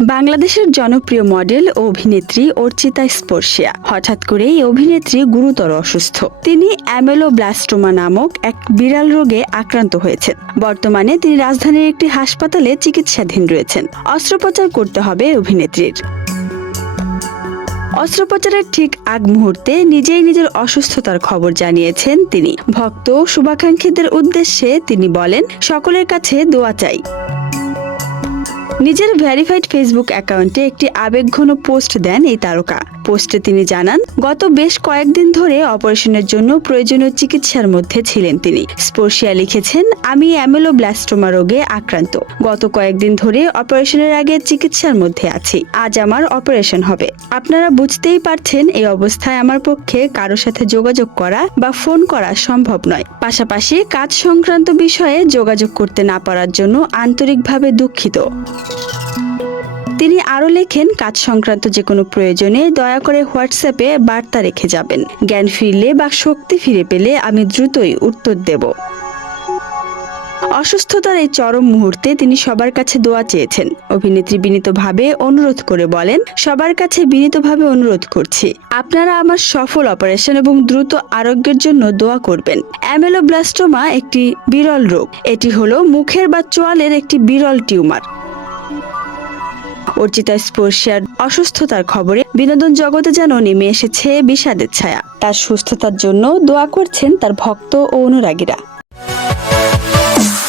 বাংলাদেশের জনপ্রিয় মডেল ও অভিনেত্রী অর্চিতা স্পর্শিয়া। হঠাৎ করে এই অভিনেত্রী গুরুতর অসুস্থ। তিনি অ্যামেলোব্লাস্টোমা নামক এক বিড়াল রোগে আক্রান্ত হয়েছেন। বর্তমানে তিনি রাজধানীর একটি হাসপাতালে চিকিৎসাধীন রয়েছেন। অস্ত্রোপচার করতে হবে অভিনেত্রীর। অস্ত্রোপচারের ঠিক আগ মুহূর্তে নিজেই নিজের অসুস্থতার খবর জানিয়েছেন তিনি। ভক্ত শুভাকাঙ্ক্ষীদের উদ্দেশ্যে তিনি বলেন, সকলের কাছে দোয়া চাই। নিজের ভ্যারিফাইড ফেসবুক অ্যাকাউন্টে একটি আবেগঘন পোস্ট দেন এই তারকা। পোস্টে তিনি জানান, গত বেশ কয়েকদিন ধরে অপারেশনের জন্য প্রয়োজনীয় চিকিৎসার মধ্যে ছিলেন তিনি। স্পর্শিয়া লিখেছেন, আমি অ্যামেলোব্লাস্টোমা রোগে আক্রান্ত। গত কয়েকদিন ধরে অপারেশনের আগে চিকিৎসার মধ্যে আছি। আজ আমার অপারেশন হবে। আপনারা বুঝতেই পারছেন, এই অবস্থায় আমার পক্ষে কারও সাথে যোগাযোগ করা বা ফোন করা সম্ভব নয়। পাশাপাশি কাজ সংক্রান্ত বিষয়ে যোগাযোগ করতে না পারার জন্য আন্তরিকভাবে দুঃখিত। আরও লেখেন, কাজ সংক্রান্ত যে কোনো প্রয়োজনে দয়া করে হোয়াটসঅ্যাপে বার্তা রেখে যাবেন। জ্ঞান ফিরলে বা শক্তি ফিরে পেলে আমি দ্রুতই উত্তর দেব। অসুস্থতার এই চরম মুহূর্তে তিনি সবার কাছে দোয়া চেয়েছেন। অভিনেত্রী বিনীতভাবে অনুরোধ করে বলেন, সবার কাছে বিনীতভাবে অনুরোধ করছি। আপনারা আমার সফল অপারেশন এবং দ্রুত আরোগ্যের জন্য দোয়া করবেন। অ্যামেলোব্লাস্টোমা একটি বিরল রোগ। এটি হলো মুখের বা চোয়ালের একটি বিরল টিউমার। অর্চিতা স্পর্শিয়ার অসুস্থতার খবরে বিনোদন জগতে যেন নেমে এসেছে বিষাদের ছায়া তার সুস্থতার জন্য দোয়া করছেন তার ভক্ত ও অনুরাগীরা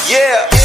Yeah.